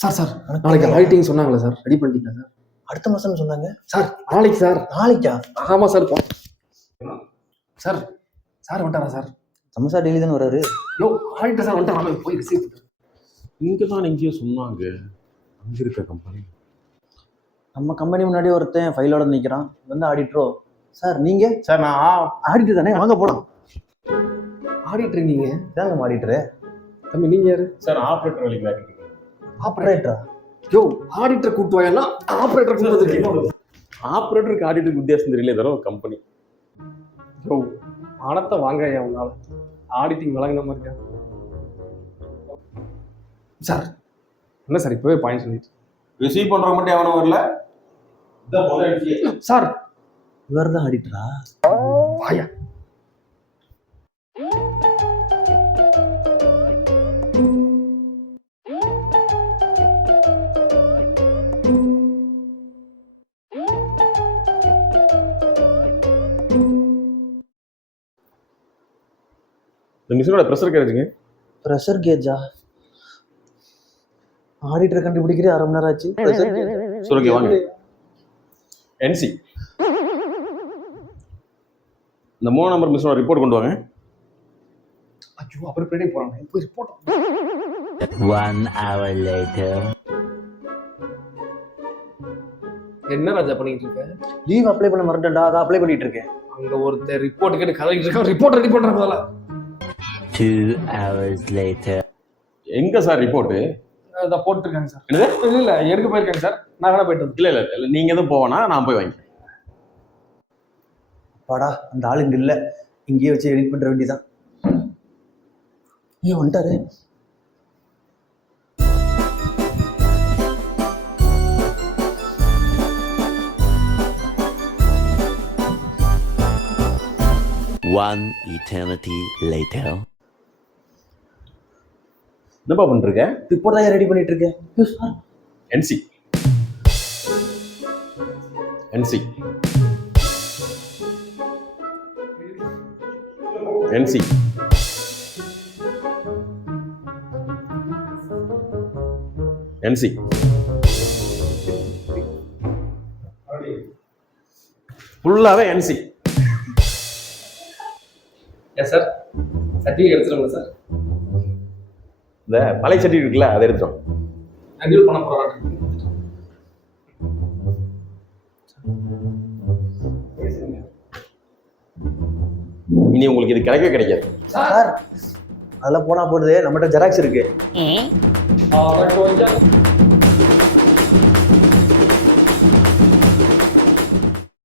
Sir நாளைக்கு auditing சொன்னாங்களே sir, ready பண்ணிட்டீங்களா சார்? அடுத்த மாசம் சொன்னாங்க சார். நாளைக்கு சார். நாளைக்கா? ஆமா சார். சார் சார் வந்துட்டாரா சார்? சமோசா டெய்லி தானே வராரு. யோ ஆடிட்டர் சார் வந்துட்டாரா? போய் ரிசீவ். இங்கே தான் எங்கேயோ சொன்னாங்க, அங்கே இருக்க கம்பெனி. நம்ம கம்பெனி முன்னாடி ஒருத்தன் ஃபைலோட நிற்கிறான், வந்து ஆடிட்டரோ? சார் நீங்க? சார் நான் ஆடிட்டர் தானே, வாங்க போலாம். ஆடிட்டர் நீங்க? தாங்க ஆடிட்டரு. தம்பி நீங்க யாரு? சார் ஆப்ரேட்டர் வேலைக்கு தான் இருக்கேன். ஆப்ரேட்டரா? யோ ஆடிட்டர் கூட்டு வாயனா ஆப்ரேட்டர் கூட்டு வந்திருக்கீங்க. ஆப்ரேட்டருக்கு ஆடிட்டருக்கு வித்தியாசம் தெரியல, தர கம்பெனி. யோ பணத்தை வாங்க ஐயா உன்னால. ஆடிட்டிங் வழங்கின மாதிரி இருக்கா சார்? என்ன சார் இப்பவே பாயிண்ட் சொல்லிட்டு ரிசீவ் பண்றவங்க மட்டும் எவனும் வரல சார்? இவர் தான் ஆடிட்டரா? வாயா. இந்த மிஷினோட ப்ரெஷர் கேஜுங்க. ப்ரெஷர் கேஜா? ஆடிட்டர் கண்டுபிடிக்கிறே அரை மணி நேரம் ஆச்சு. சுரக்கி வாங்க. என்சி இந்த 3 நம்பர் மிஷினோட ரிப்போர்ட் கொண்டு வாங்க. ஐயோ அப்புறம் பின்னாடி போறாங்க. போய் ரிப்போர்ட். 1 hour later. என்ன ராஜா பண்ணிட்டு இருக்க? லீவ் அப்ளை பண்ண மறந்துட்டேன்டா, அதை அப்ளை பண்ணிட்டு இருக்கேன். அங்க ஒருத்தர் ரிப்போர்ட் கேட்டு கலக்கிட்டு இருக்கான். ரிப்போர்ட் ரெடி பண்ற முதல்ல. 2 hours later. எங்க சார் ரிப்போர்ட்டு? அதை போட்டுருக்காங்க சார். என்னது? இல்ல எடுக்க போயிருக்காங்க சார். நான் வேணா போயிட்டு வந்து. இல்ல நீங்க எதுவும் போவேனா, நான் போய் வாங்கிக்கிறேன். வாடா, அந்த ஆள் இங்க இல்ல, இங்கேயே வச்சு எடிட் பண்ற வேண்டியதான். ஏன் வந்துட்டாரு? One eternity later. என்னப்பா பண்ணிருக்க? ரிப்போர்ட் தான் ரெடி பண்ணிட்டு இருக்கேன். என்சி என்சி என்சி என்சி ஃபுல்லாவே என்சி. Yes sir. சர்டிஃபிகேட் எடுத்துருங்க சார். இந்த பழைய சர்டிஃபிகேட் இருக்குல்ல, அதை எடுத்துரும். ரெனியூல் பண்ண போறாங்க. இனி உங்களுக்கு இது கிடைக்கவே கிடைக்காது சார். அதெல்லாம் போனா போடுது, நம்மகிட்ட ஜெராக்ஸ் இருக்கு. கொஞ்சம்